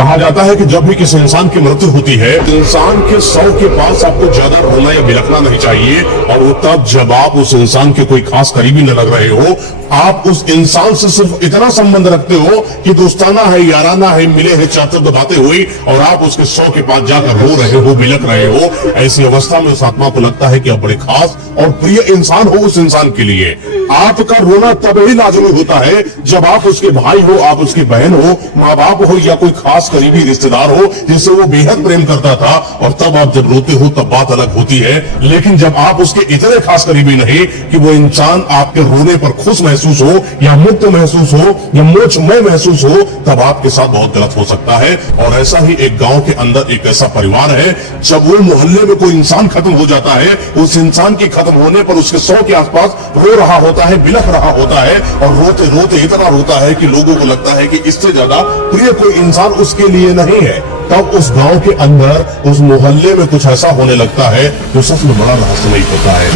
कहा जाता है कि जब भी किसी इंसान की मृत्यु होती है, इंसान के 100 के पास आपको ज्यादा रोना या बिलखना नहीं चाहिए। और वो तब जब आप उस इंसान के कोई खास करीबी न लग रहे हो, आप उस इंसान से सिर्फ इतना संबंध रखते हो कि दोस्ताना है, याराना है, मिले हैं, चार बातें हुई, और आप उसके 100 के पास जाकर रो रहे हो, बिलख रहे हो। ऐसी अवस्था में उस आत्मा को लगता है कि आप बड़े खास और प्रिय इंसान हो उस इंसान के लिए। आपका रोना तभी लाजमी होता है जब आप उसके भाई हो, आप उसकी बहन हो, माँ बाप हो, या कोई खास करीबी रिश्तेदार हो जिससे वो बेहद प्रेम करता था, और तब आप जब रोते हो तब बात अलग होती है। लेकिन जब आप उसके इतने खास करीबी नहीं कि वो इंसान आपके रोने पर खुश महसूस हो, या मुक्त महसूस हो, या मोक्षमय महसूस हो, तब आपके साथ बहुत गलत हो सकता है। और ऐसा ही एक गांव के अंदर एक ऐसा परिवार है, जब वो मोहल्ले में कोई इंसान खत्म हो जाता है, उस इंसान के खत्म होने पर उसके 100 के आसपास रो रहा होता है, बिलख रहा होता है, और रोते रोते इतना रोता है कि लोगों को लगता है कि इससे ज्यादा प्रिय कोई इंसान उसके लिए नहीं है। तब उस गांव के अंदर, उस मोहल्ले में कुछ ऐसा होने लगता है जो सच में बड़ा रहस्यमय होता है।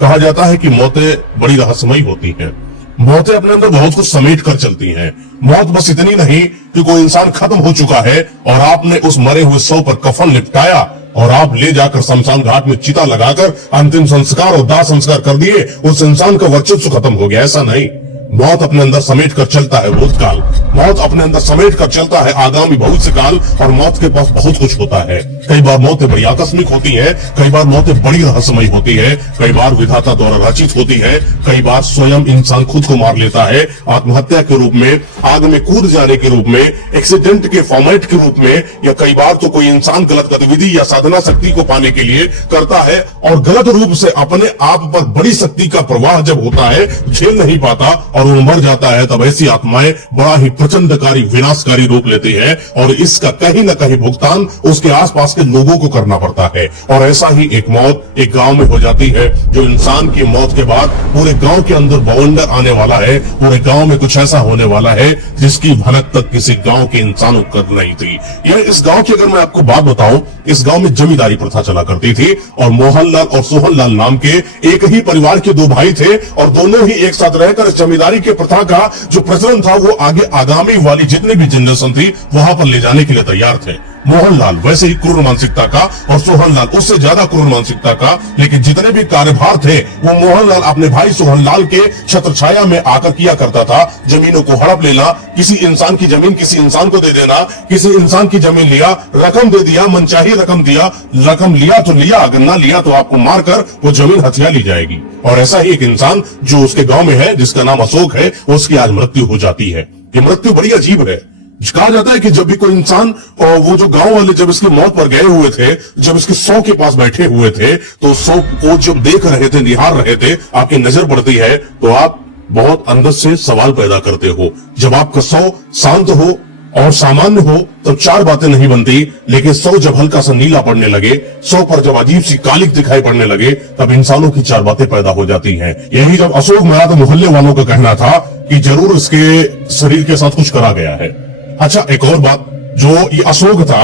कहा जाता है कि मौतें बड़ी रहस्यमयी होती हैं। मौतें अपने अंदर बहुत कुछ समेट कर चलती हैं। मौत बस इतनी नहीं कि कोई इंसान खत्म हो चुका है और आपने उस मरे हुए 100 पर कफन लिपटाया और आप ले जाकर शमशान घाट में चिता लगाकर अंतिम संस्कार और दाह संस्कार कर दिए, उस इंसान का वर्चस्व खत्म हो गया। ऐसा नहीं। मौत अपने अंदर समेट कर चलता है भूतकाल, मौत अपने अंदर समेट कर चलता है आगामी भविष्यकाल, और मौत के पास बहुत कुछ होता है। कई बार मौतें बड़ी आकस्मिक होती है, कई बार मौतें बड़ी रहस्यमयी होती है, कई बार विधाता द्वारा रचित होती है, कई बार स्वयं इंसान खुद को मार लेता है आत्महत्या के रूप में, आग में कूद जाने के रूप में, एक्सीडेंट के फॉर्मेट के रूप में, या कई बार तो कोई इंसान गलत गतिविधि या साधना शक्ति को पाने के लिए करता है, और गलत रूप से अपने आप पर बड़ी शक्ति का प्रवाह जब होता है, झेल नहीं पाता और वो मर जाता है, तब ऐसी आत्माएं बड़ा ही प्रचंडकारी विनाशकारी रूप लेती है, और इसका कहीं न कहीं भुगतान उसके आसपास के लोगों को करना पड़ता है। और ऐसा ही एक मौत एक गांव में हो जाती है, जो इंसान की मौत के बाद पूरे गांव के अंदर बवंडर आने वाला है, पूरे गांव में कुछ ऐसा होने वाला है जिसकी भनक तक किसी गांव के इंसानों को नहीं थी। यह इस गांव की अगर मैं आपको बात बताऊं, इस गांव में जमींदारी प्रथा चला करती थी, और मोहनलाल और सोहनलाल नाम के एक ही परिवार के दो भाई थे, और दोनों ही एक साथ रहकर इस जमींदारी के प्रथा का जो प्रचलन था वो आगे आगामी वाली जितनी भी जनरेशन थी वहां पर ले जाने के लिए तैयार थे। मोहनलाल वैसे ही क्रूर मानसिकता का, और सोहनलाल उससे ज्यादा क्रूर मानसिकता का, लेकिन जितने भी कार्यभार थे वो मोहनलाल अपने भाई सोहनलाल के छत्र छाया में आकर किया करता था। जमीनों को हड़प लेना, किसी इंसान की जमीन किसी इंसान को दे देना, किसी इंसान की जमीन लिया, रकम दे दिया, मनचाही रकम दिया, रकम लिया तो लिया, अगर ना लिया तो आपको मारकर वो जमीन हथिया ली जाएगी। और ऐसा ही एक इंसान जो उसके गांव में है, जिसका नाम अशोक है, उसकी आज मृत्यु हो जाती है। ये मृत्यु बड़ी अजीब है। कहा जाता है कि जब भी कोई इंसान, और वो जो गांव वाले जब इसकी मौत पर गए हुए थे, जब इसके 100 के पास बैठे हुए थे, तो 100 को जब देख रहे थे, निहार रहे थे, आपकी नजर पड़ती है तो आप बहुत अंदर से सवाल पैदा करते हो। जब आपका 100 शांत हो और सामान्य हो तब चार बातें नहीं बनती, लेकिन 100 जब हल्का सा नीला पड़ने लगे, 100 पर जब अजीब सी कालिक दिखाई पड़ने लगे, तब इंसानों की चार बातें पैदा हो जाती हैं। यही जब अशोक मरा तो मोहल्ले वालों का कहना था कि जरूर इसके शरीर के साथ कुछ करा गया है। अच्छा, एक और बात, जो ये अशोक था,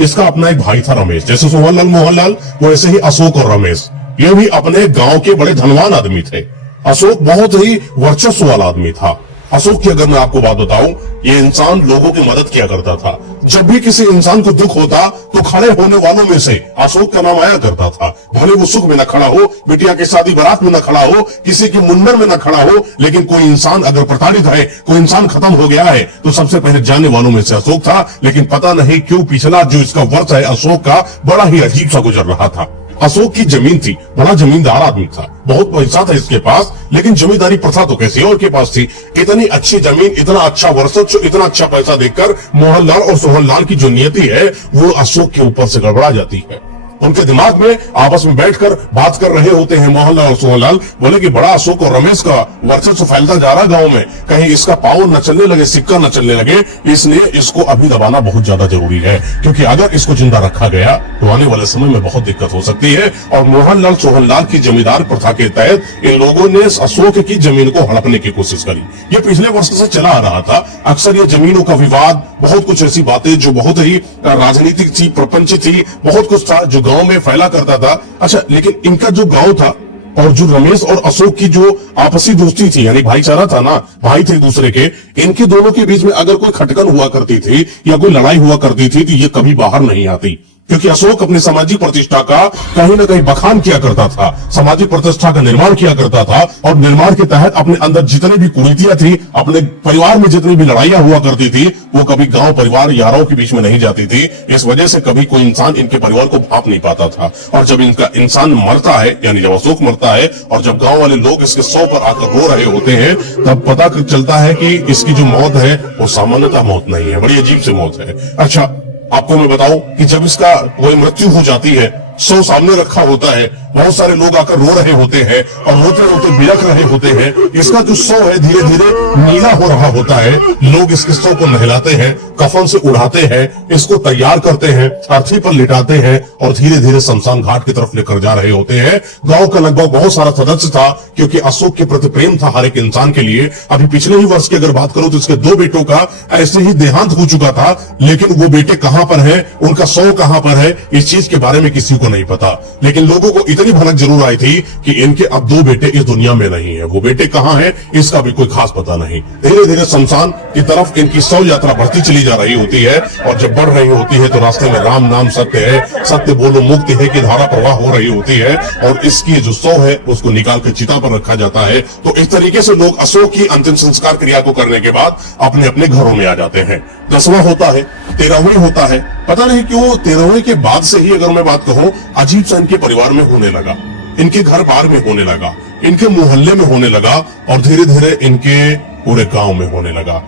इसका अपना एक भाई था रमेश। जैसे सोहनलाल मोहनलाल, वैसे ही अशोक और रमेश, ये भी अपने गांव के बड़े धनवान आदमी थे। अशोक बहुत ही वर्चस्व वाला आदमी था। अशोक की अगर मैं आपको बात बताऊं, ये इंसान लोगों की मदद किया करता था। जब भी किसी इंसान को दुख होता तो खड़े होने वालों में से अशोक का नाम आया करता था। भले वो सुख में न खड़ा हो, बिटिया की शादी बारात में न खड़ा हो, किसी की मुंडन में न खड़ा हो, लेकिन कोई इंसान अगर प्रताड़ित है, कोई इंसान खत्म हो गया है, तो सबसे पहले जाने वालों में से अशोक था। लेकिन पता नहीं क्यों पिछला जो इसका वर्ष है अशोक का, बड़ा ही अजीब सा गुजर रहा था। अशोक की जमीन थी, बड़ा जमींदार आदमी था, बहुत पैसा था इसके पास, लेकिन जमींदारी प्रथा तो कैसी और के पास थी। इतनी अच्छी जमीन, इतना अच्छा वर्चस्व, इतना अच्छा पैसा देखकर मोहनलाल और सोहनलाल की जो नियति है वो अशोक के ऊपर से गड़बड़ा जाती है। उनके दिमाग में आपस में बैठकर बात कर रहे होते हैं मोहनलाल और सोहनलाल, बोले कि बड़ा अशोक और रमेश का वर्चस्व फैलता जा रहा गांव में, कहीं इसका पाँव न चलने लगे, सिक्का न चलने लगे, इसलिए इसको अभी दबाना बहुत ज्यादा जरूरी है, क्योंकि अगर इसको जिंदा रखा गया तो आने वाले समय में बहुत दिक्कत हो सकती है। और मोहनलाल सोहनलाल की जमींदार प्रथा के तहत इन लोगों ने अशोक की जमीन को हड़पने की कोशिश करी। ये पिछले वर्ष से चला आ रहा था। अक्सर ये जमीनों का विवाद, बहुत कुछ ऐसी बातें जो बहुत ही राजनीतिक थी, प्रपंच थी, बहुत कुछ था जो गांव में फैला करता था। अच्छा, लेकिन इनका जो गांव था और जो रमेश और अशोक की जो आपसी दोस्ती थी, यानी भाईचारा था ना, भाई थे दूसरे के, इनके दोनों के बीच में अगर कोई खटकन हुआ करती थी या कोई लड़ाई हुआ करती थी तो ये कभी बाहर नहीं आती, क्योंकि अशोक अपनी सामाजिक प्रतिष्ठा का कहीं ना कहीं बखान किया करता था, सामाजिक प्रतिष्ठा का निर्माण किया करता था, और निर्माण के तहत अपने अंदर जितनी भी कुरीतियां थी, अपने परिवार में जितनी भी लड़ाइयां हुआ करती थी, वो कभी गांव परिवार यारों के बीच में नहीं जाती थी। इस वजह से कभी कोई इंसान इनके परिवार को भाप नहीं पाता था। और जब इनका इंसान मरता है, यानी जब अशोक मरता है और जब गांव वाले लोग इसके सौ पर आकर रो रहे होते हैं, तब पता चलता है कि इसकी जो मौत है वो सामान्यतः मौत नहीं है, बड़ी अजीब सी मौत है। अच्छा, आपको मैं बताऊं कि जब इसका कोई मृत्यु हो जाती है, सौ सामने रखा होता है, बहुत सारे लोग आकर रो रहे होते हैं और रोते रोते बिलख रहे होते हैं। इसका जो सौ है धीरे धीरे नीला हो रहा होता है। लोग इसके सौ को नहलाते हैं, कफन से उड़ाते हैं, इसको तैयार करते हैं, अर्थी पर लिटाते हैं और धीरे धीरे शमशान घाट की तरफ लेकर जा रहे होते हैं। गांव का लगभग बहुत सारा सदस्य था, क्योंकि अशोक के प्रति प्रेम था हर एक इंसान के लिए। अभी पिछले ही वर्ष की अगर बात करूं तो इसके दो बेटों का ऐसे ही देहांत हो चुका था, लेकिन वो बेटे कहां पर है, उनका सौ कहां पर है, इस चीज के बारे में किसी को नहीं पता। लेकिन लोगों को इतनी भनक जरूर आई थी कि इनके अब दो बेटे इस दुनिया में नहीं है। वो बेटे कहां हैं, इसका भी कोई खास पता नहीं। धीरे धीरे शमशान की तरफ इनकी शव यात्रा बढ़ती चली जा रही होती है, और जब बढ़ रही होती है तो रास्ते में राम नाम सत्य है, सत्य बोलो मुक्ति है की धारा प्रवाह हो रही होती है, और इसकी जो शव है उसको निकाल कर चिता पर रखा जाता है। तो इस तरीके से लोग अशोक की अंतिम संस्कार क्रिया को करने के बाद अपने अपने घरों में आ जाते हैं। 10वां होता है, 13वीं होता है, पता नहीं क्यों 13वीं के बाद से ही अगर मैं बात कहूं, अजीब सा इनके परिवार में होने लगा, इनके घर बार में होने लगा, इनके मोहल्ले में होने लगा, और धीरे धीरे इनके पूरे गांव में होने लगा।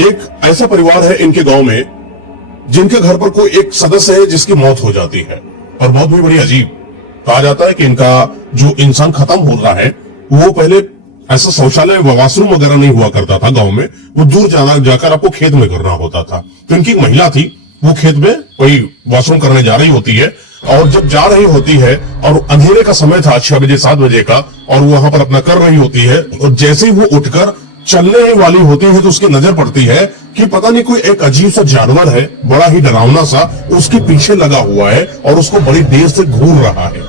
एक ऐसा परिवार है इनके गांव में जिनके घर पर कोई एक सदस्य है जिसकी मौत हो जाती है, और मौत भी बड़ी अजीब। कहा जाता है कि इनका जो इंसान खत्म हो रहा है, वो पहले ऐसा शौचालय वॉशरूम वगैरह नहीं हुआ करता था गांव में, वो दूर जाना जाकर आपको खेत में करना होता था। तो इनकी एक महिला थी, वो खेत में कोई वॉशरूम करने जा रही होती है, और जब जा रही होती है और अंधेरे का समय था 6 बजे 7 बजे का, और वो वहां पर अपना कर रही होती है, और जैसे ही वो उठकर चलने ही वाली होती है तो उसकी नजर पड़ती है कि पता नहीं कोई एक अजीब सा जानवर है, बड़ा ही डरावना सा, उसके पीछे लगा हुआ है और उसको बड़ी देर से घूर रहा है।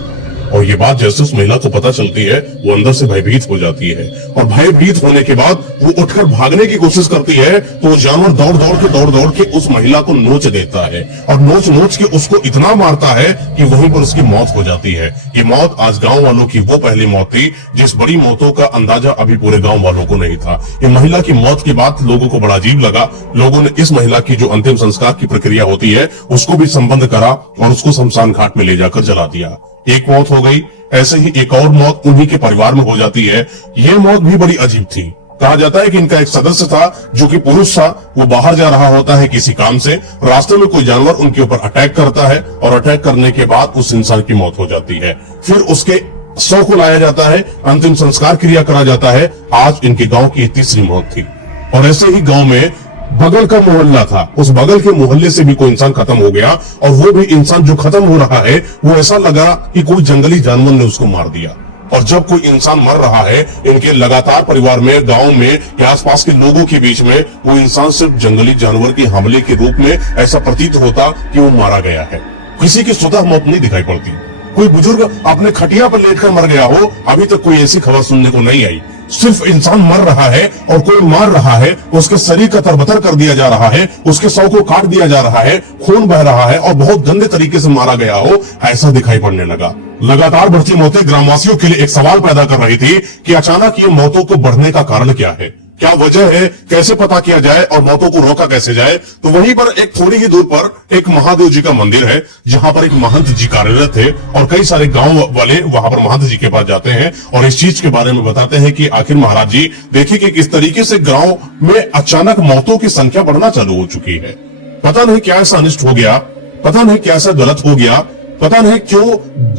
और ये बात जैसे उस महिला को पता चलती है, वो अंदर से भयभीत हो जाती है, और भयभीत होने के बाद वो उठकर भागने की कोशिश करती है, तो वो जानवर दौड़ दौड़ के उस महिला को नोच देता है, और नोच नोच के उसको इतना मारता है कि वहीं पर उसकी मौत हो जाती है। ये मौत आज गांव वालों की वो पहली मौत थी जिस बड़ी मौतों का अंदाजा अभी पूरे गांव वालों को नहीं था। ये महिला की मौत की बात लोगों को बड़ा अजीब लगा। लोगों ने इस महिला की जो अंतिम संस्कार की प्रक्रिया होती है उसको भी संबंध करा और उसको शमशान घाट में ले जाकर जला दिया। एक मौत हो गई, ऐसे ही एक और मौत उन्हीं के परिवार में हो जाती है। ये मौत भी बड़ी अजीब थी। कहा जाता है कि इनका एक सदस्य था जो कि पुरुष था, वो बाहर जा रहा होता है किसी काम से, रास्ते में कोई जानवर उनके ऊपर अटैक करता है, और अटैक करने के बाद उस इंसान की मौत हो जाती है। फिर उसके शव को लाया जाता है, अंतिम संस्कार क्रिया करा जाता है। आज इनके गांव की तीसरी मौत थी। और ऐसे ही गांव में बगल का मोहल्ला था, उस बगल के मोहल्ले से भी कोई इंसान खत्म हो गया, और वो भी इंसान जो खत्म हो रहा है वो ऐसा लगा कि कोई जंगली जानवर ने उसको मार दिया। और जब कोई इंसान मर रहा है इनके लगातार परिवार में, गांव में या आसपास के लोगों के बीच में, वो इंसान सिर्फ जंगली जानवर के हमले के रूप में ऐसा प्रतीत होता कि वो मारा गया है। किसी की स्वतः मौत नहीं दिखाई पड़ती। कोई बुजुर्ग अपने खटिया पर लेटकर मर गया हो, अभी तक कोई ऐसी खबर सुनने को नहीं आई। सिर्फ इंसान मर रहा है और कोई मार रहा है, उसके शरीर का तरबतर कर दिया जा रहा है, उसके शव को काट दिया जा रहा है, खून बह रहा है और बहुत गंदे तरीके से मारा गया हो, ऐसा दिखाई पड़ने लगा। लगातार बढ़ती मौतें ग्रामवासियों के लिए एक सवाल पैदा कर रही थी कि अचानक ये मौतों को बढ़ने का कारण क्या है, क्या वजह है, कैसे पता किया जाए और मौतों को रोका कैसे जाए। तो वहीं पर एक थोड़ी ही दूर पर एक महादेव जी का मंदिर है, जहां पर एक महंत जी कार्यरत थे, और कई सारे गांव वाले वहां पर महंत जी के पास जाते हैं और इस चीज के बारे में बताते हैं कि आखिर महाराज जी देखिए कि किस तरीके से गांव में अचानक मौतों की संख्या बढ़ना चालू हो चुकी है। पता नहीं क्या ऐसा अनिष्ट हो गया, पता नहीं क्या ऐसा गलत हो गया, पता नहीं क्यों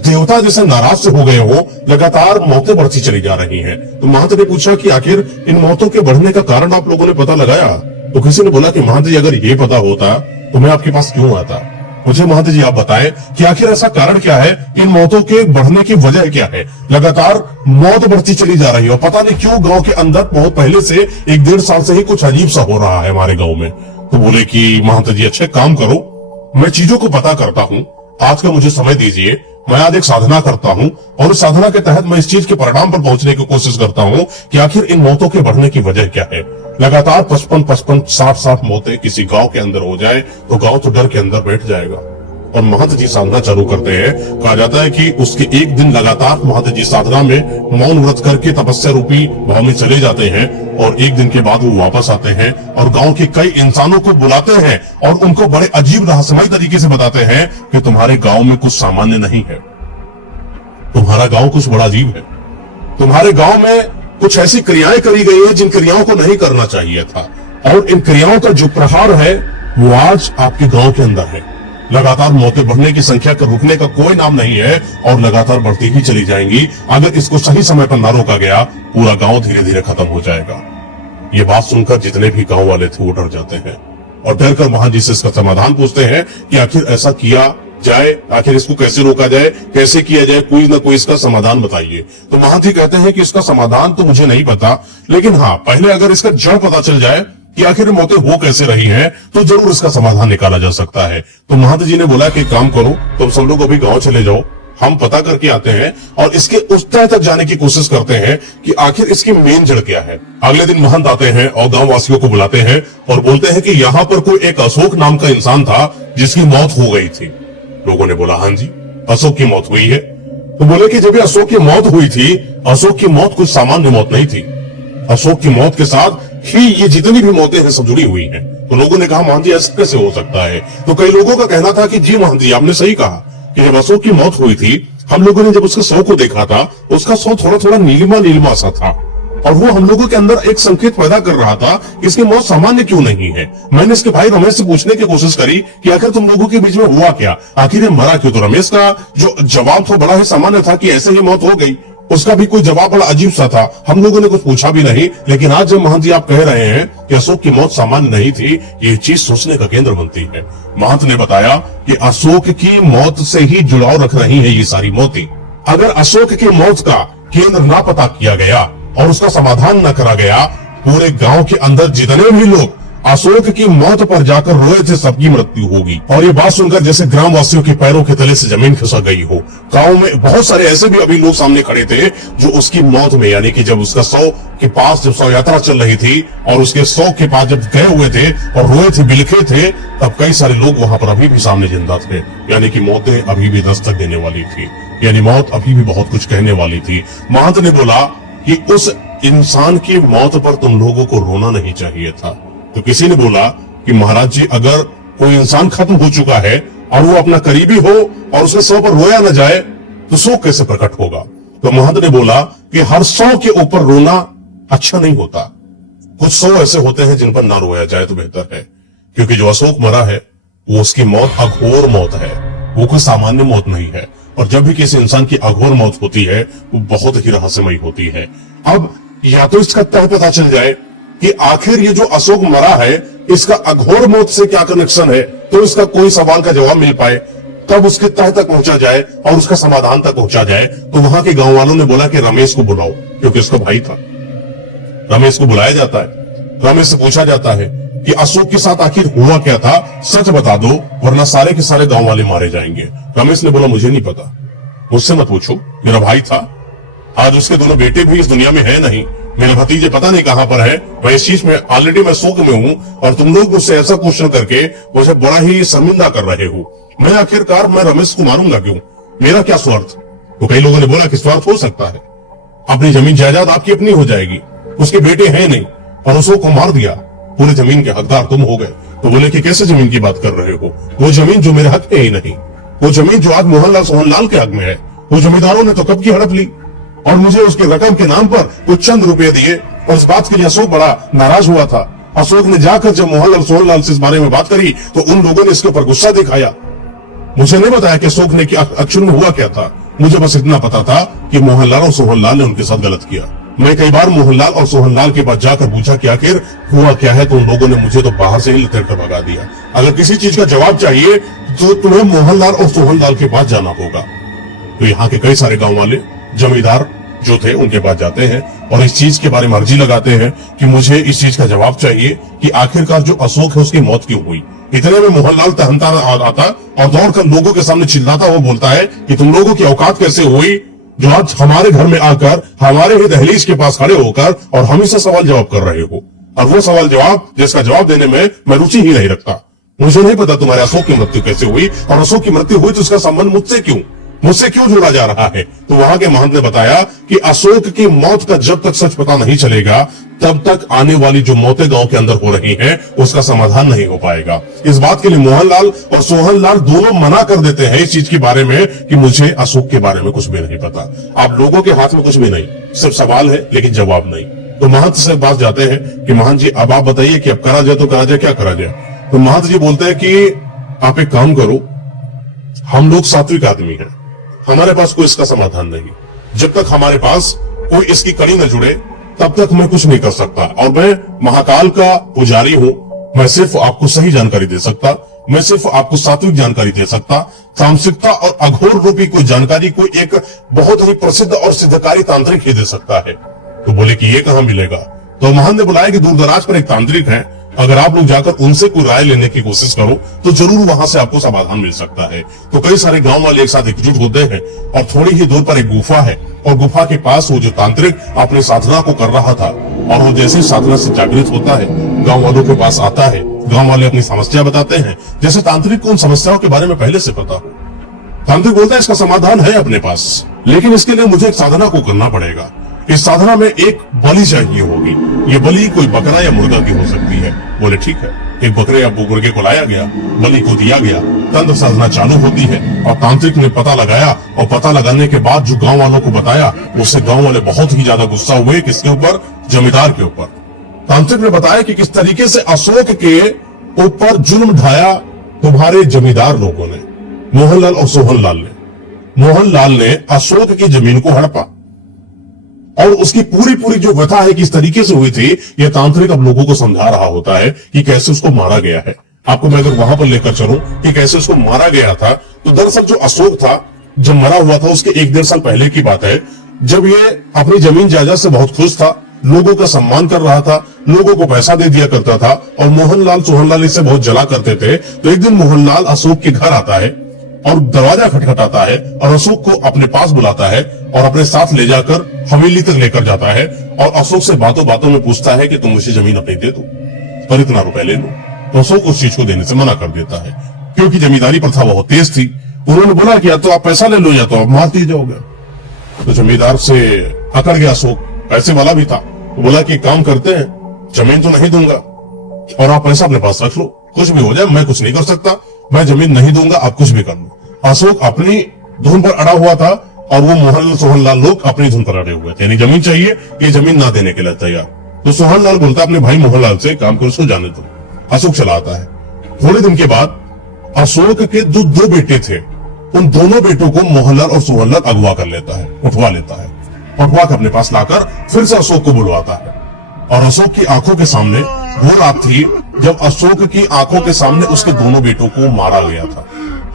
देवता जैसे नाराज से हो गए हो, लगातार मौतें बढ़ती चली जा रही हैं। तो महंत ने पूछा कि आखिर इन मौतों के बढ़ने का कारण आप लोगों ने पता लगाया? तो किसी ने बोला कि महंत जी अगर ये पता होता तो मैं आपके पास क्यों आता। मुझे महंत जी आप बताएं कि आखिर ऐसा कारण क्या है, इन मौतों के बढ़ने की वजह क्या है। लगातार मौत बढ़ती चली जा रही है और पता नहीं क्यों गांव के अंदर बहुत पहले से 1-1.5 साल से ही कुछ अजीब सा हो रहा है हमारे गांव में। तो बोले कि महंत जी अच्छे काम करो, मैं चीजों को पता करता हूं, आज का मुझे समय दीजिए, मैं आज एक साधना करता हूं और उस साधना के तहत मैं इस चीज के परिणाम पर पहुंचने की कोशिश करता हूं कि आखिर इन मौतों के बढ़ने की वजह क्या है। लगातार 55, 60 मौतें किसी गांव के अंदर हो जाए तो गांव तो डर के अंदर बैठ जाएगा। और महंत जी साधना चालू करते हैं। कहा जाता है कि उसके एक दिन लगातार महंत जी साधना में मौन व्रत करके तपस्या रूपी भाव में चले जाते हैं और एक दिन के बाद वो वापस आते हैं और गांव के कई इंसानों को बुलाते हैं और उनको बड़े अजीब रहस्यमय तरीके से बताते हैं कि तुम्हारे गांव में कुछ सामान्य नहीं है, तुम्हारा गांव कुछ बड़ा अजीब है, तुम्हारे गांव में कुछ ऐसी क्रियाएं करी गई है जिन क्रियाओं को नहीं करना चाहिए था और इन क्रियाओं का जो प्रहार है वो आज आपके गांव के अंदर है। लगातार मौतें बढ़ने की संख्या का रुकने का कोई नाम नहीं है और लगातार बढ़ती ही चली जाएंगी। अगर इसको सही समय पर न रोका गया पूरा गांव धीरे धीरे खत्म हो जाएगा। ये बात सुनकर जितने भी गांव वाले थे वो डर जाते हैं और डर कर महान जी से इसका समाधान पूछते हैं कि आखिर ऐसा किया जाए, आखिर इसको कैसे रोका जाए, कैसे किया जाए, कोई ना कोई इसका समाधान बताइए। तो महान जी कहते हैं कि इसका समाधान तो मुझे नहीं पता, लेकिन हाँ पहले अगर इसका जड़ पता चल जाए कि आखिर मौतें हो कैसे रही हैं तो जरूर इसका समाधान निकाला जा सकता है। तो महंत जी ने बोला कि काम करो, तुम सब लोग अभी गांव चले जाओ, हम पता करके आते हैं और इसके उस तह तक जाने की कोशिश करते हैं कि आखिर इसकी मेन जड़ क्या है। अगले दिन महंत आते हैं और गांव वासियों को बुलाते हैं और बोलते हैं कि यहाँ पर कोई एक अशोक नाम का इंसान था जिसकी मौत हो गई थी। लोगों ने बोला हाँ जी अशोक की मौत हुई है। तो बोले कि जब अशोक की मौत हुई थी, अशोक की मौत कुछ सामान्य मौत नहीं थी, अशोक की मौत के साथ ही ये जितनी भी मौतें हैं सब जुड़ी हुई हैं। तो लोगों ने कहा महंत जी ऐसा कैसे हो सकता है। तो कई लोगों का कहना था कि जी महंत जी आपने सही कहा कि जब अशोक की मौत हुई थी हम लोगों ने जब उसके शव को देखा था उसका शव थोड़ा थोड़ा नीलिमा नीलिमा सा था और वो हम लोगों के अंदर एक संकेत पैदा कर रहा था कि इसकी मौत सामान्य क्यों नहीं है। मैंने इसके भाई रमेश से पूछने की कोशिश करी कि आखिर तुम लोगों के बीच में हुआ क्या, आखिर ये मरा क्यों। तो रमेश का जो जवाब था बड़ा ही सामान्य था कि ऐसे ही मौत हो गई। उसका भी कोई जवाब बड़ा अजीब सा था, हम लोगों ने कुछ पूछा भी नहीं। लेकिन आज जब महंत जी आप कह रहे हैं कि अशोक की मौत सामान्य नहीं थी, ये चीज सोचने का केंद्र बनती है। महंत ने बताया कि अशोक की मौत से ही जुड़ाव रख रही है ये सारी मौतें। अगर अशोक की मौत का केंद्र ना पता किया गया और उसका समाधान न करा गया, पूरे गांव के अंदर जितने भी लोग अशोक की मौत पर जाकर रोए थे सबकी मृत्यु होगी। और ये बात सुनकर जैसे ग्राम वासियों के पैरों के तले से जमीन खिसक गई हो। गांव में बहुत सारे ऐसे भी अभी लोग सामने खड़े थे जो उसकी मौत में, यानी कि जब उसका शव के पास जब शव यात्रा चल रही थी और उसके शव के पास जब गए हुए थे और रोए थे, बिलखे थे, तब कई सारे लोग वहां पर अभी भी सामने जिंदा थे। यानी कि मौतें अभी भी दस्तक देने वाली थी, यानी मौत अभी भी बहुत कुछ कहने वाली थी। महंत ने बोला कि उस इंसान की मौत पर तुम लोगों को रोना नहीं चाहिए था। तो किसी ने बोला कि महाराज जी अगर कोई इंसान खत्म हो चुका है और वो अपना करीबी हो और उसके शव पर रोया न जाए तो शोक कैसे प्रकट होगा। तो महंत ने बोला कि हर शव के ऊपर रोना अच्छा नहीं होता, कुछ शव ऐसे होते हैं जिन पर ना रोया जाए तो बेहतर है। क्योंकि जो अशोक मरा है वो उसकी मौत अघोर मौत है, वो कोई सामान्य मौत नहीं है। और जब भी किसी इंसान की अघोर मौत होती है वो बहुत ही रहस्यमयी होती है। अब या तो इसका तय पता चल जाए कि आखिर ये जो अशोक मरा है इसका अघोर मौत से क्या कनेक्शन है, तो इसका कोई सवाल का जवाब मिल पाए, तब उसके तह तक पहुंचा जाए और उसका समाधान तक पहुंचा जाए। तो वहां के गांव वालों ने बोला कि रमेश को बुलाओ, क्योंकि उसका भाई था। रमेश को बुलाया जाता है, रमेश से पूछा जाता है कि अशोक के साथ आखिर हुआ क्या था, सच बता दो वरना सारे के सारे गांव वाले मारे जाएंगे। रमेश ने बोला मुझे नहीं पता, मुझसे मत पूछो, मेरा भाई था, आज उसके दोनों बेटे भी इस दुनिया में है नहीं, मेरे भतीजे पता नहीं कहां पर है। मैं इस चीज में ऑलरेडी मैं शोक में हूं और तुम लोग मुझसे ऐसा क्वेश्चन करके मुझे बड़ा ही शर्मिंदा कर रहे हो। मैं आखिरकार मैं रमेश को मारूंगा क्यों, मेरा क्या स्वार्थ। तो कई लोगों ने बोला कि स्वार्थ हो सकता है, अपनी जमीन जायदाद आपकी अपनी हो जाएगी, उसके बेटे हैं नहीं और अशोक को मार दिया, पूरी जमीन के हकदार तुम हो गए। तो बोले कि कैसे जमीन की बात कर रहे हो, वो जमीन जो मेरे हक में ही नहीं, वो जमीन जो आज मोहनलाल सोहनलाल के हक में है, वो जमींदारों ने तो कब की हड़प ली और मुझे उसके रकम के नाम पर कुछ चंद रुपए दिए। और इस बात के लिए अशोक बड़ा नाराज हुआ था। अशोक ने जाकर जब मोहनलाल सोहनलाल से इस बारे में बात करी तो उन लोगों ने इसके ऊपर गुस्सा दिखाया। मुझे नहीं बताया कि अशोक ने एक्चुअल में हुआ क्या था, मुझे बस इतना पता था कि मोहनलाल और सोहनलाल ने उनके साथ गलत किया। मैं कई बार मोहनलाल और सोहनलाल के पास जाकर पूछा कि आखिर हुआ क्या है, तो उन लोगों ने मुझे तो बाहर से ही लतेड़ कर भगा दिया। अगर किसी चीज का जवाब चाहिए तो तुम्हें मोहनलाल और सोहनलाल के पास जाना होगा। तो यहाँ के कई सारे गांव वाले जमींदार जो थे उनके पास जाते हैं और इस चीज के बारे में अर्जी लगाते हैं कि मुझे इस चीज का जवाब चाहिए कि आखिरकार जो अशोक है उसकी मौत क्यों हुई। इतने में मोहनलाल टहलता आता और दौड़कर लोगों के सामने चिल्लाता हुआ बोलता है कि तुम लोगों की औकात कैसे हुई जो आज हमारे घर में आकर हमारे ही दहलीज के पास खड़े होकर और हम से सवाल जवाब कर रहे हो, और वो सवाल जवाब जिसका जवाब देने में मैं रुचि ही नहीं रखता। मुझे नहीं पता तुम्हारे अशोक की मृत्यु कैसे हुई, और अशोक की मृत्यु हुई तो उसका संबंध मुझसे क्यों जुड़ा जा रहा है। तो वहां के महंत ने बताया कि अशोक की मौत का जब तक सच पता नहीं चलेगा तब तक आने वाली जो मौतें गांव के अंदर हो रही हैं उसका समाधान नहीं हो पाएगा। इस बात के लिए मोहनलाल और सोहनलाल दोनों मना कर देते हैं इस चीज के बारे में कि मुझे अशोक के बारे में कुछ भी नहीं पता। आप लोगों के हाथ में कुछ भी नहीं, सिर्फ सवाल है लेकिन जवाब नहीं। तो महंत से बात जाते हैं कि महंत जी अब आप बताइए कि अब करा जाए तो करा जाए, क्या करा जाए। तो महंत जी बोलते हैं कि आप एक काम करो, हम लोग सात्विक आदमी हैं, हमारे पास कोई इसका समाधान नहीं, जब तक हमारे पास कोई इसकी कड़ी न जुड़े तब तक मैं कुछ नहीं कर सकता, और मैं महाकाल का पुजारी हूं, मैं सिर्फ आपको सही जानकारी दे सकता, मैं सिर्फ आपको सात्विक जानकारी दे सकता, तामसिकता और अघोर रूपी कोई जानकारी कोई एक बहुत ही प्रसिद्ध और सिद्धकारी तांत्रिक ही दे सकता है। तो बोले कि ये कहां मिलेगा। तो महंत ने बुलाया कि दूर दराज पर एक तांत्रिक है, अगर आप लोग जाकर उनसे कोई राय लेने की कोशिश करो तो जरूर वहां से आपको समाधान मिल सकता है। तो कई सारे गांव वाले एक साथ एकजुट होते हैं और थोड़ी ही दूर पर एक गुफा है, और गुफा के पास वो जो तांत्रिक अपनी साधना को कर रहा था, और वो जैसे साधना से जागृत होता है गांव वालों के पास आता है, गांव वाले अपनी समस्या बताते हैं, जैसे तांत्रिक को उन समस्याओं के बारे में पहले से पता हो। तांत्रिक बोलता है इसका समाधान है अपने पास, लेकिन इसके लिए मुझे एक साधना को करना पड़ेगा। इस साधना में एक बलि चाहिए होगी, ये बलि कोई बकरा या मुर्गा की हो सकती है। बोले ठीक है, एक बकरे या मुर्गे को लाया गया, बलि को दिया गया, तंत्र साधना चालू होती है, और तांत्रिक ने पता लगाया, और पता लगाने के बाद जो गांव वालों को बताया उससे गांव वाले बहुत ही ज्यादा गुस्सा हुए। किसके ऊपर? जमींदार के ऊपर। तांत्रिक ने बताया कि किस तरीके से अशोक के ऊपर जुल्म ढाया तुम्हारे जमींदार लोगों ने, मोहनलाल और सोहनलाल ने। मोहनलाल ने अशोक की जमीन को हड़पा, और उसकी पूरी जो व्यथा है किस तरीके से हुई थी यह तांत्रिक अब लोगों को समझा रहा होता है कि कैसे उसको मारा गया है। आपको मैं अगर वहां पर लेकर चलूं कि कैसे उसको मारा गया था, तो दरअसल जो अशोक था जब मरा हुआ था उसके 1-1.5 साल पहले की बात है, जब ये अपनी जमीन जायदाद से बहुत खुश था, लोगों का सम्मान कर रहा था, लोगों को पैसा दे दिया करता था, और मोहनलाल सोहनलाल इससे बहुत जला करते थे। तो एक दिन मोहनलाल अशोक के घर आता है और दरवाजा खटखटाता है, और अशोक को अपने पास बुलाता है और अपने साथ ले जाकर हवेली तक लेकर जाता है, और अशोक से बातों बातों में पूछता है कि तुम मुझे जमीन अपनी दे दो और इतना रुपए ले लो। तो अशोक उस चीज को देने से मना कर देता है, क्योंकि जमींदारी प्रथा बहुत तेज थी। उन्होंने बोला कि या तो आप पैसा ले लो या तो आप मार दिए जाओगे। तो जमींदार से अकड़ गया अशोक, पैसे वाला भी था, तो बोला कि काम करते हैं, जमीन तो नहीं दूंगा और आप पैसा अपने पास रख लो, कुछ भी हो जाए मैं कुछ नहीं कर सकता, मैं जमीन नहीं दूंगा, आप कुछ भी कर लो। अशोक अपनी धुन पर अड़ा हुआ था और वो मोहनलाल सोहनलाल लोग अपनी धुन पर अड़े हुए थे, यानी जमीन चाहिए, ये जमीन ना देने के लिए तैयार। तो सोहनलाल बोलता अपने भाई मोहनलाल से काम कर उसको जाने दो। अशोक चला आता है। थोड़े दिन के बाद अशोक के जो 2 बेटे थे उन दोनों बेटों को मोहनलाल और सोहनलाल अगवा कर लेता है, उठवा लेता है, उठवा कर अपने पास लाकर फिर से अशोक को बुलवाता है। और अशोक की आंखों के सामने वो रात थी जब अशोक की आंखों के सामने उसके दोनों बेटों को मारा गया था,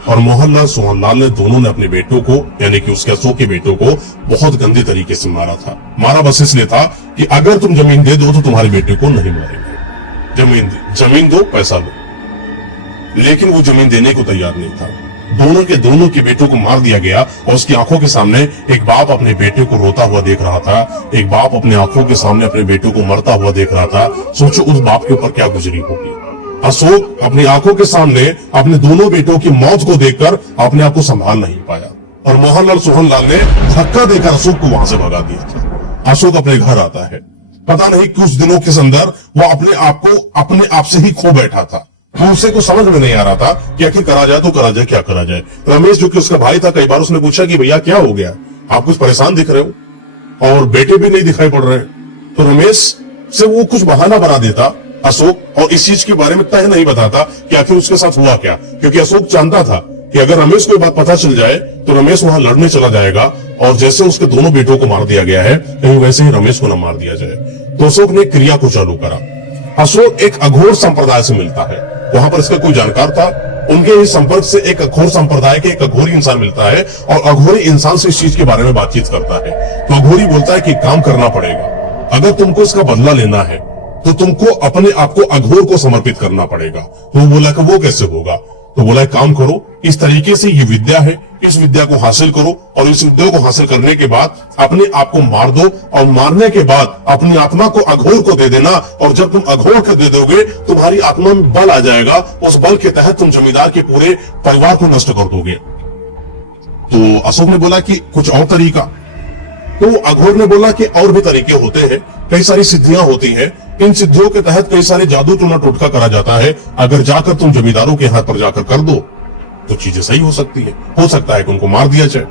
और मोहनलाल सोहनलाल ने दोनों ने अपने बेटों को यानी कि उसके अशोक के बेटों को बहुत गंदे तरीके से मारा था। मारा बस इसलिए था कि अगर तुम जमीन दे दो तो तुम्हारे बेटे को नहीं मारेंगे, जमीन दो पैसा दो। लेकिन वो जमीन देने को तैयार नहीं था। दोनों के बेटों को मार दिया गया, और उसकी आंखों के सामने एक बाप अपने बेटे को रोता हुआ देख रहा था, एक बाप अपने आंखों के सामने अपने बेटों को मरता हुआ देख रहा था। सोचो उस बाप के ऊपर क्या गुजरी होगी। अशोक अपनी आंखों के सामने अपने दोनों बेटों की मौत को देखकर अपने आप को संभाल नहीं पाया, और मोहनलाल सोहनलाल ने धक्का देकर अशोक को वहां से भगा दिया था। अशोक अपने घर आता है, पता नहीं कुछ दिनों के अंदर वो अपने आप को अपने आप से ही खो बैठा था। उसे को समझ में नहीं आ रहा था कि आखिर करा जाए तो करा जाए, क्या करा जाए। रमेश जो कि उसका भाई था, कई बार उसने पूछा कि भैया क्या हो गया, आप कुछ परेशान दिख रहे हो और बेटे भी नहीं दिखाई पड़ रहे। तो रमेश से वो कुछ बहाना बना देता अशोक, और इस चीज के बारे में तय नहीं बताता कि आखिर उसके साथ हुआ क्या, क्योंकि अशोक जानता था कि अगर रमेश को बात पता चल जाए तो रमेश वहां लड़ने चला जाएगा, और जैसे उसके दोनों बेटों को मार दिया गया है कहीं वैसे ही रमेश को न मार दिया जाए। तो अशोक ने क्रिया को चालू करा। अशोक एक अघोर संप्रदाय से मिलता है, वहां पर इसका कोई जानकार था, उनके ही संपर्क से एक अघोर संप्रदाय के एक अघोरी इंसान मिलता है, और अघोरी इंसान से इस चीज के बारे में बातचीत करता है। तो अघोरी बोलता है कि काम करना पड़ेगा, अगर तुमको इसका बदला लेना है तो तुमको अपने आप को अघोर को समर्पित करना पड़ेगा। तो बोला कि वो कैसे होगा? तो बोला एक काम करो, इस तरीके से ये विद्या है, इस विद्या को हासिल करो और इस विद्या को हासिल करने के बाद अपने आप को मार दो और मारने के बाद अपनी आत्मा को अघोर को दे देना। और जब तुम अघोर को दे दोगे तुम्हारी आत्मा में बल आ जाएगा, उस बल के तहत तुम जमींदार के पूरे परिवार को नष्ट कर दोगे। तो अशोक ने बोला कि कुछ और तरीका? तो अघोर ने बोला कि और भी तरीके होते हैं, कई सारी सिद्धियां होती हैं, इन सिद्धियों के तहत कई सारे जादू टोना टोटका करा जाता है, अगर जाकर तुम जमींदारों के हाथ पर जाकर कर दो तो चीजें सही हो सकती है, हो सकता है कि उनको मार दिया जाए।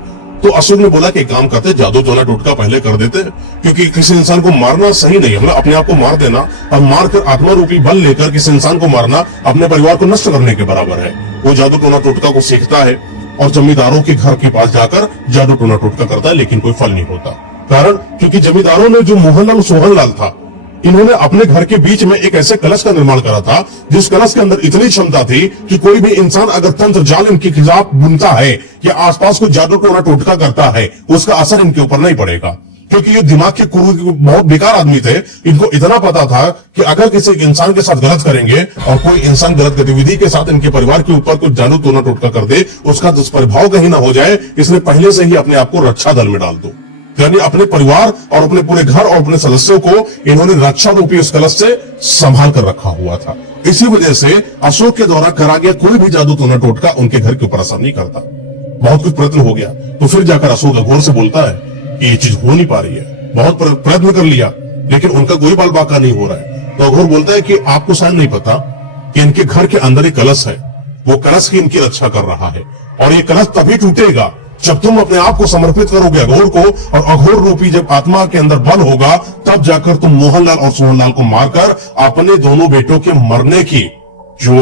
तो अशोक ने बोला कि एक काम करते, जादू टोना टोटका पहले कर देते हैं, क्योंकि किसी इंसान को मारना सही नहीं है, मतलब अपने आप को मार देना और मारकर आत्मा रूपी बल लेकर किसी इंसान को मारना अपने परिवार को नष्ट करने के बराबर है। वो जादू टोना टोटका को सीखता है और जमींदारों के घर के पास जाकर जादू टोना टोटका करता है, लेकिन कोई फल नहीं होता। कारण क्योंकि जमींदारों ने जो मोहनलाल सोहनलाल था, इन्होंने अपने घर के बीच में एक ऐसे कलश का निर्माण करा था जिस कलश के अंदर इतनी क्षमता थी कि कोई भी इंसान अगर तंत्र जाल इनके खिलाफ बुनता है या आसपास को जादू टोना टोटका करता है, उसका असर इनके ऊपर नहीं पड़ेगा, क्योंकि ये दिमाग के बहुत बेकार आदमी थे। इनको इतना पता था कि अगर किसी इंसान के साथ गलत करेंगे और कोई इंसान गलत गतिविधि के साथ इनके परिवार के ऊपर कुछ जादू टोना टोटका कर दे, उसका दुष्प्रभाव कहीं ना हो जाए, इसलिए पहले से ही अपने आप को रक्षा दल में डाल दो। यानी अपने परिवार और अपने पूरे घर और अपने सदस्यों को इन्होंने रक्षा रूपी उस कलश से संभाल कर रखा हुआ था। इसी वजह से अशोक के द्वारा करा गया कोई भी जादू टोना टोटका उनके घर के ऊपर असर नहीं करता। बहुत कुछ प्रयत्न हो गया, तो फिर जाकर अशोक अघोर से बोलता है कि ये चीज हो नहीं पा रही है, बहुत प्रयत्न कर लिया लेकिन उनका कोई बाल बाका नहीं हो रहा है। तो अघोर बोलता है कि आपको शायद नहीं पता कि इनके घर के अंदर एक कलश है, वो कलश की इनकी रक्षा कर रहा है और ये कलश तभी टूटेगा जब तुम अपने आप को समर्पित करोगे अघोर को, और अघोर रूपी जब आत्मा के अंदर बल होगा तब जाकर तुम मोहनलाल और सोहनलाल को मारकर अपने दोनों बेटों के मरने की जो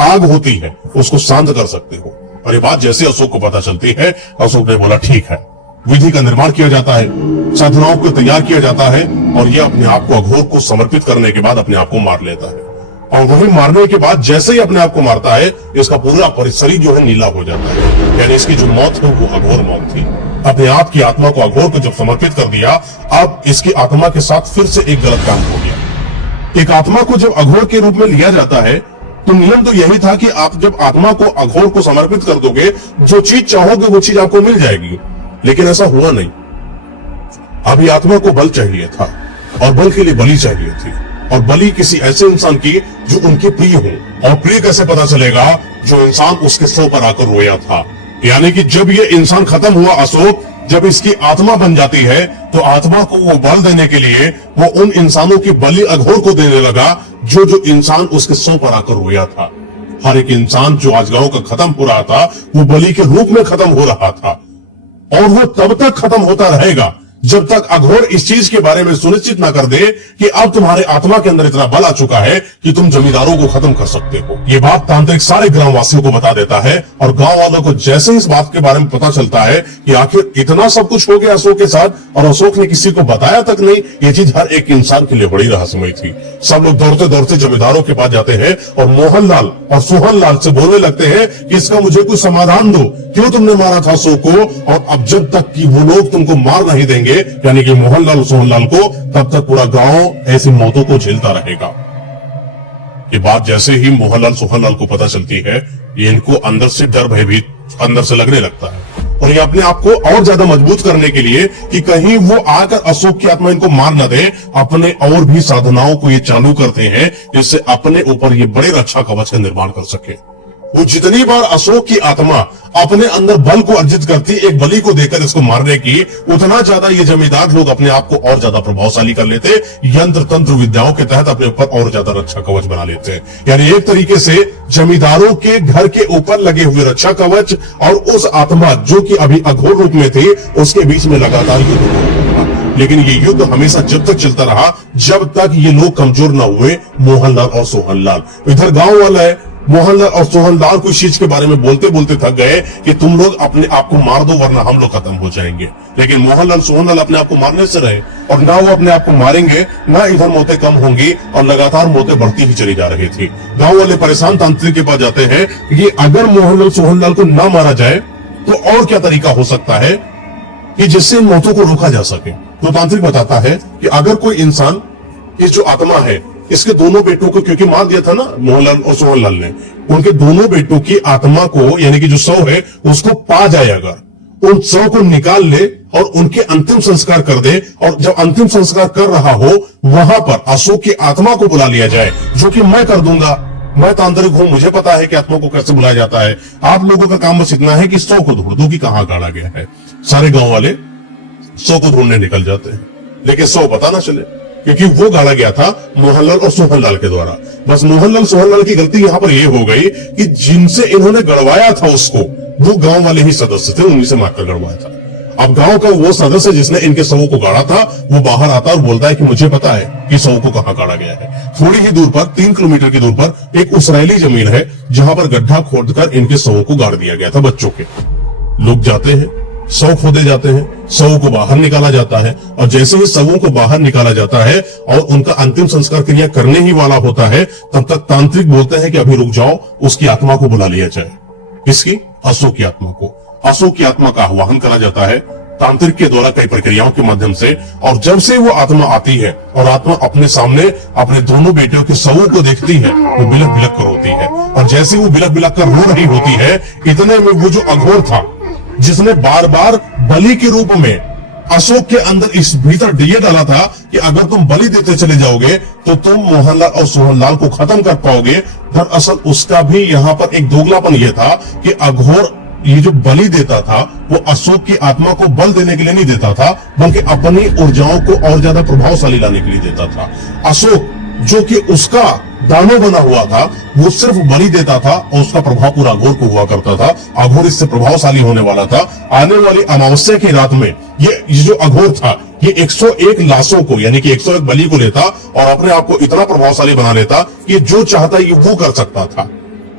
आग होती है उसको शांत कर सकते हो। और ये बात जैसे अशोक को पता चलती है, अशोक ने बोला ठीक है। विधि का निर्माण किया जाता है, साधनाओं को तैयार किया जाता है और यह अपने आप को अघोर को समर्पित करने के बाद अपने आप को मार लेता है। और वही मारने के बाद जैसे ही अपने आप को मारता है, इसका पूरा शरीर जो है नीला हो जाता है, यानी इसकी जो मौत है वो अघोर मौत थी। अपने आप की आत्मा को अघोर को जब समर्पित कर दिया, अब इसकी आत्मा के साथ फिर से एक गलत काम हो गया। एक आत्मा को जब अघोर के रूप में लिया जाता है तो नियम तो यही था कि आप जब आत्मा को अघोर को समर्पित कर दोगे, जो चीज चाहोगे वो चीज आपको मिल जाएगी, लेकिन ऐसा हुआ नहीं। अभी आत्मा को बल चाहिए था और बल के लिए बलि चाहिए थी, और बलि किसी ऐसे इंसान की जो उनके प्रिय हो। और प्रिय कैसे पता चलेगा? जो इंसान उसके सौ पर आकर रोया था। यानी कि जब ये इंसान खत्म हुआ अशोक, जब इसकी आत्मा बन जाती है तो आत्मा को वो बल देने के लिए वो उन इंसानों की बलि अघोर को देने लगा जो इंसान उसके सौ पर आकर रोया था। हर एक इंसान जो आज गांव का खत्म हो रहा था वो बलि के रूप में खत्म हो रहा था, और वो तब तक खत्म होता रहेगा जब तक अघोर इस चीज के बारे में सुनिश्चित ना कर दे कि अब तुम्हारे आत्मा के अंदर इतना बल आ चुका है कि तुम जमींदारों को खत्म कर सकते हो। ये बात तांत्रिक सारे ग्रामवासियों को बता देता है, और गांव वालों को जैसे इस बात के बारे में पता चलता है कि आखिर इतना सब कुछ हो गया अशोक के साथ, और अशोक ने किसी को बताया तक नहीं, ये चीज हर एक इंसान के लिए बड़ी रहस्यमय थी। सब लोग दौड़ते दौड़ते जमींदारों के पास जाते हैं और मोहनलाल और सोहनलाल से बोलने लगते हैं कि इसका मुझे कोई समाधान दो, क्यों तुमने मारा था अशोक को, और अब जब तक कि वो लोग तुमको मार नहीं देंगे, यानी कि मोहनलाल और सोहनलाल को, तब तक पूरा गांव ऐसी मौतों को झेलता रहेगा। ये बात जैसे ही मोहनलाल सोहनलाल को पता चलती है, ये इनको अंदर से डर भयभीत अंदर से लगने लगता है, और ये अपने आप को और ज्यादा मजबूत करने के लिए कि कहीं वो आकर अशोक की आत्मा इनको मार न दे, अपने और भी साधनाओं को ये चालू करते हैं जिससे अपने ऊपर ये बड़े रक्षा कवच का निर्माण कर सके। वो जितनी बार अशोक की आत्मा अपने अंदर बल को अर्जित करती एक बलि को देकर इसको मारने की, उतना ज्यादा ये जमींदार लोग अपने आप को और ज्यादा प्रभावशाली कर लेते, यंत्र तंत्र विद्याओं के तहत अपने ऊपर और ज्यादा रक्षा कवच बना लेते हैं। यानी एक तरीके से जमींदारों के घर के ऊपर लगे हुए रक्षा कवच और उस आत्मा जो कि अभी अघोर रूप में थी, उसके बीच में लगातार युद्ध हो रहा था। लेकिन ये युद्ध हमेशा जब तक चलता रहा जब तक ये लोग कमजोर न हुए, मोहनलाल और सोहनलाल। इधर गांव वाला है, मोहनलाल और सोहनलाल को इस चीज के बारे में बोलते बोलते थक गए कि तुम लोग अपने आप को मार दो वरना हम लोग खत्म हो जाएंगे। लेकिन मोहनलाल सोहनलाल अपने आप को मारने से रहे, और ना वो अपने आप को मारेंगे ना इधर मौतें कम होंगी, और लगातार मौतें बढ़ती ही चली जा रही थी। गांव वाले परेशान तांत्रिक के पास जाते हैं कि अगर मोहनलाल सोहनलाल को ना मारा जाए तो और क्या तरीका हो सकता है कि जिससे इन मौतों को रोका जा सके। तो तांत्रिक बताता है कि अगर कोई इंसान, इस जो आत्मा है इसके दोनों बेटों को, क्योंकि मार दिया था ना मोहनलाल और सोहनलाल ने, उनके दोनों बेटों की आत्मा को, यानी कि जो शव है उसको पा जाए, अगर उन शव को निकाल ले और उनके अंतिम संस्कार कर दे, और जब अंतिम संस्कार कर रहा हो वहां पर अशोक की आत्मा को बुला लिया जाए, जो कि मैं कर दूंगा। मैं तांत्रिक हूं, मुझे पता है कि आत्मा को कैसे बुलाया जाता है। आप लोगों का काम बस इतना है कि शव को ढूंढ दो कि कहां गाड़ा गया है। सारे गांव वाले शव को ढूंढने निकल जाते हैं, लेकिन शव पता ना चले, क्योंकि वो गाड़ा गया था मोहनलाल और सोहनलाल के द्वारा। बस मोहनलाल सोहनलाल की गलती यहां पर यह हो गई कि जिनसे इन्होंने गड़वाया था उसको, वो गांव वाले ही सदस्य थे, उन्हीं से मारकर गड़वाया था। अब गांव का वो सदस्य जिसने इनके शवों को गाड़ा था, वो बाहर आता और बोलता है कि मुझे पता है कि शव को कहां गाड़ा गया है। थोड़ी ही दूर पर, 3 किलोमीटर की दूर पर एक उसराइली जमीन है, जहां पर गड्ढा खोदकर इनके शवों को गाड़ दिया गया था बच्चों के। लोग जाते हैं, शव खोदे जाते हैं, शवों को बाहर निकाला जाता है, और जैसे ही शवों को बाहर निकाला जाता है और उनका अंतिम संस्कार क्रिया करने ही वाला होता है, तब तक तांत्रिक बोलते हैं कि अभी रुक जाओ, उसकी आत्मा को बुला लिया जाए। इसकी अशोक की आत्मा को, अशोक की आत्मा का आह्वान करा जाता है तांत्रिक के द्वारा कई प्रक्रियाओं के माध्यम से। और जब से वो आत्मा आती है और आत्मा अपने सामने अपने दोनों बेटियों के शवों को देखती है, वो बिलक बिलक कर होती है, और जैसे वो बिलक बिलक कर रो रही होती है, इतने में वो जो अघोर था, जिसने बार बार बलि के रूप में अशोक के अंदर इस भीतर ये डाला था कि अगर तुम बलि देते चले जाओगे तो तुम मोहनलाल और सोहनलाल को खत्म कर पाओगे। दरअसल उसका भी यहाँ पर एक दोगलापन यह था कि अघोर ये जो बलि देता था वो अशोक की आत्मा को बल देने के लिए नहीं देता था, बल्कि अपनी ऊर्जाओं को और ज्यादा प्रभावशाली लाने के लिए देता था। अशोक जो कि उसका दानव बना हुआ था, वो सिर्फ बलि देता था और उसका प्रभाव पूरा अघोर को हुआ करता था। अघोर इससे प्रभावशाली होने वाला था। आने वाली अमावस्या की रात में ये जो अघोर था, ये 101 लाशों को, यानी कि 101 बलि को लेता और अपने आप को इतना प्रभावशाली बना लेता कि जो चाहता ये वो कर सकता था।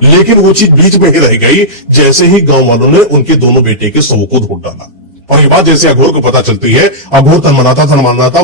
लेकिन वो चीज बीच में ही रह गई, जैसे ही गांव वालों ने उनके दोनों बेटे के शव को ढूंढ डाला। और ये बात जैसे अघोर को पता चलती है, अघोर तन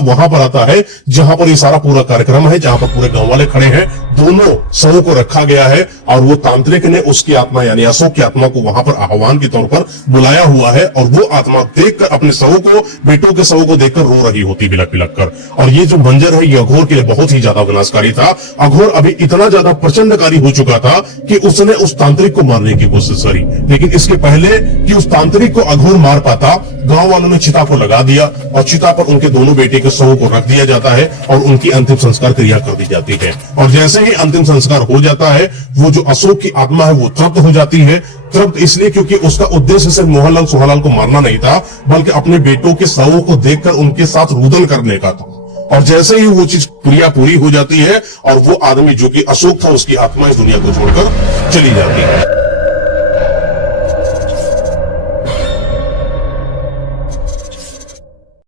वहां पर आता है जहां पर ये सारा पूरा कार्यक्रम है, जहां पर पूरे गांव वाले खड़े हैं, दोनों शवों को रखा गया है, और वो तांत्रिक ने उसकी आत्मा यानी अशोक की आत्मा को वहां पर आह्वान के तौर पर बुलाया हुआ है, और वो आत्मा देखकर अपने शवों को, बेटों के शवों को देखकर रो रही होती बिलक बिलक कर। और ये जो मंजर है ये अघोर के लिए बहुत ही ज्यादा विनाशकारी था। अघोर अभी इतना ज्यादा प्रचंडकारी हो चुका था कि उसने उस तांत्रिक को मारने की कोशिश करी, लेकिन इसके पहले कि उस तांत्रिक को अघोर मार पाता, गांव वालों ने चिता को लगा दिया और चिता पर उनके दोनों बेटे के शवों को रख दिया जाता है और उनकी अंतिम संस्कार क्रिया कर दी जाती है। और जैसे ही अंतिम संस्कार हो जाता है, वो जो अशोक की आत्मा है वो तृप्त हो जाती है। तृप्त इसलिए क्योंकि उसका उद्देश्य सिर्फ मोहनलाल सोहनलाल को मारना नहीं था, बल्कि अपने बेटों के शवों को देखकर उनके साथ रुदन करने का था। और जैसे ही वो चीज क्रिया पूरी हो जाती है और वो आदमी जो कि अशोक था, उसकी आत्मा इस दुनिया को छोड़कर चली जाती है।